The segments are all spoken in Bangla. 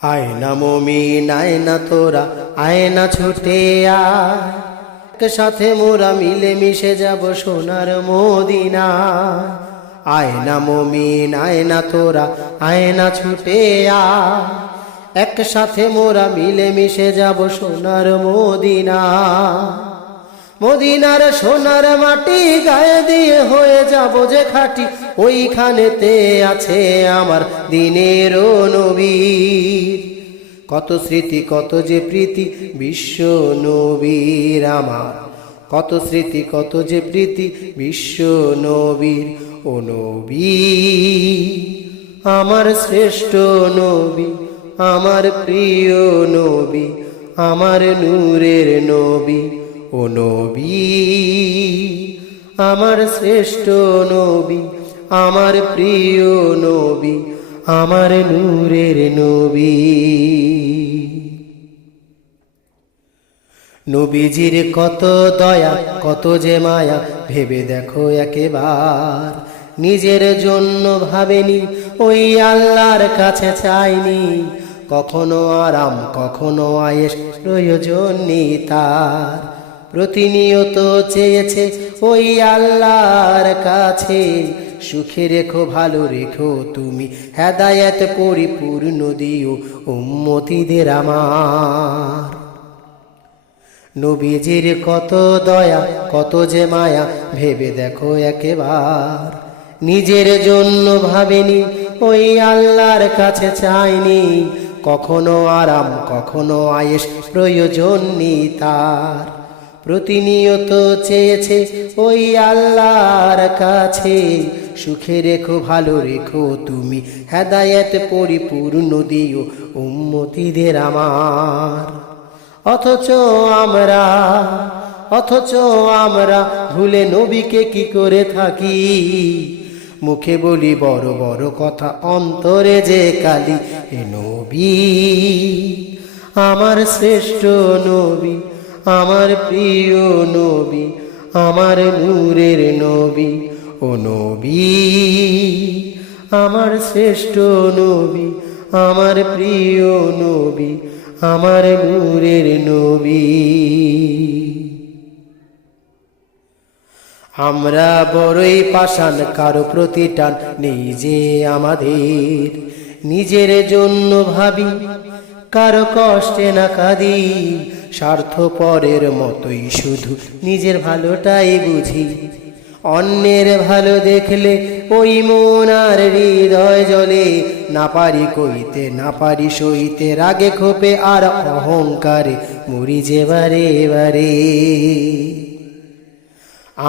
আয়না মুমিন আয়না তোরা আয়না ছুটে আয়, একসাথে মোরা মিলে মিশে যাব সোনার মদিনা। আয়না মুমিন আয়না তোরা আয়না ছুটে আয়, একসাথে মোরা মিলে মিশে যাব সোনার মদিনা। মদিনার সোনার মাটি গায়ে দিয়ে হয়ে যাব যে খাঁটি, ওইখানেতে আছে আমার দিনের নবীর। কত স্মৃতি কত যে প্রীতি বিশ্ব নবীর আমার, কত স্মৃতি কত যে প্রীতি বিশ্ব নবীর। ও নবী আমার শ্রেষ্ঠ নবী, আমার প্রিয় নবী, আমার নূরের নবী। ও নবী আমার শ্রেষ্ঠ নবী, আমার প্রিয় নবী, আমার নূরের নবী। নবীজির কত দয়া কত যে মায়া, ভেবে দেখো একবার। নিজের জন্য ভাবেনি, ওই আল্লাহর কাছে চাইনি কখনো আরাম কখনো আয়েশ, প্রয়োজন নেই তার। প্রতিনিয়ত চেয়েছে ওই আল্লাহর কাছে, সুখে রেখো ভালো রেখো তুমি, হেদায়েত পরিপূর্ণ দিও উম্মতিদের আমার। নবীজির কত দয়া কত যে মায়া, ভেবে দেখো একবার। নিজের জন্য ভাবেনি, ওই আল্লাহর কাছে চাইনি কখনো আরাম কখনো আয়েশ, প্রয়োজন নেই তার। প্রতিনিয়ত চেয়েছে ওই আল্লাহর কাছে, সুখে রেখো ভালো রেখো তুমি, হেদায়েত পরিপূর্ণ দিও উম্মতিদের আমার। অথচ আমরা ভুলে নবীকে কি করে থাকি। মুখে বলি বড় বড় কথা, অন্তরে যে কালি। এ নবী আমার শ্রেষ্ঠ নবী, আমার প্রিয় নবী, আমার নূরের নবী। ও নবী আমার শ্রেষ্ঠ নবী, আমার প্রিয় নবী, আমার নূরের নবী। আমরা বড়ই পাষাণ, কারো প্রতি টান নেই যে আমাদের। নিজের জন্য ভাবি, কারো কষ্টে না কাঁদি, স্বার্থপরের মতোই শুধু নিজের ভালোটাই বুঝি। অন্যের ভালো দেখলে ওই মন আর হৃদয় জ্বলে, না পারি কইতে না পারি সইতে, রাগে ক্ষোভে আর অহংকারে মরি যে বারে বারে।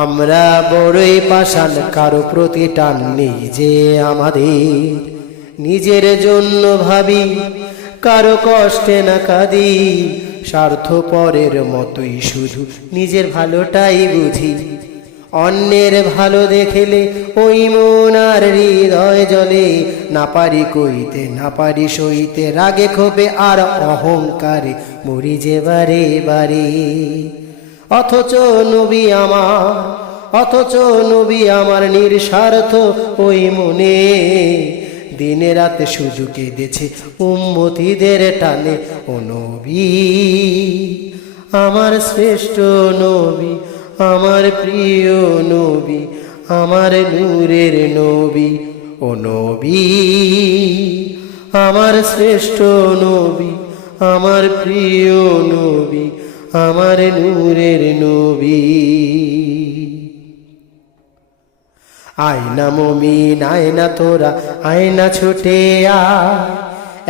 আমরা বড়ই পাষাণ, কারো প্রতি টান নেই যে আমাদের। নিজের জন্য ভাবি, কারো কষ্টে না কাঁদি, স্বার্থপরের মতোই শুধু নিজের ভালোটাই বুঝি। অন্যের ভালো দেখলে ওই মন আর হৃদয় জ্বলে, না পারি কইতে না পারি সইতে, রাগে ক্ষোভে আর অহংকারে মরি যে বারে বারে। অথচ নবী আমার নিঃস্বার্থ ওই মনে, দিনে রাতে শুধু কেঁদেছে উম্মতিদের টানে। ও নবী আমার শ্রেষ্ঠ নবী, আমার প্রিয় নবী, আমার নূরের নবী। ও নবী আমার শ্রেষ্ঠ নবী, আমার প্রিয় নবী, আমার নূরের নবী। আয়না মুমিন আয়না তোরা আয়না ছুটে আয়,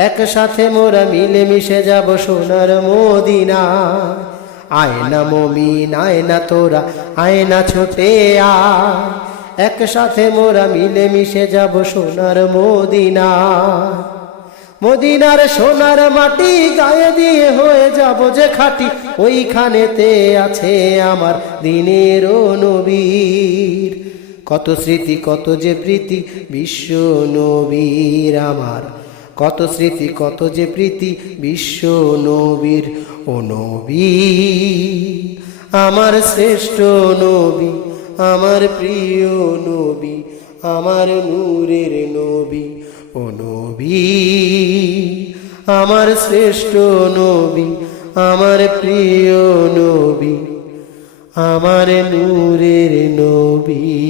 একসাথে মোরা মিলে মিশে যাব সোনার মদিনা। আয়না মুমিন আয়না তোরা আয়না ছুটে আয়, একসাথে মোরা মিলে মিশে যাব সোনার মদিনা। মদিনার সোনার মাটি গায়ে দিয়ে হয়ে যাব যে খাঁটি, ওইখানেতে আছে আমার দিনের নবীর। কত স্মৃতি কত যে প্রীতি বিশ্ব নবীর আমার, কত স্মৃতি কত যে প্রীতি বিশ্ব নবীর। ও নবী আমার শ্রেষ্ঠ নবী, আমার প্রিয় নবী, আমার নূরের নবী। ও নবী, আমার শ্রেষ্ঠ নবী, আমার প্রিয় নবী, আমার নূরের নবী।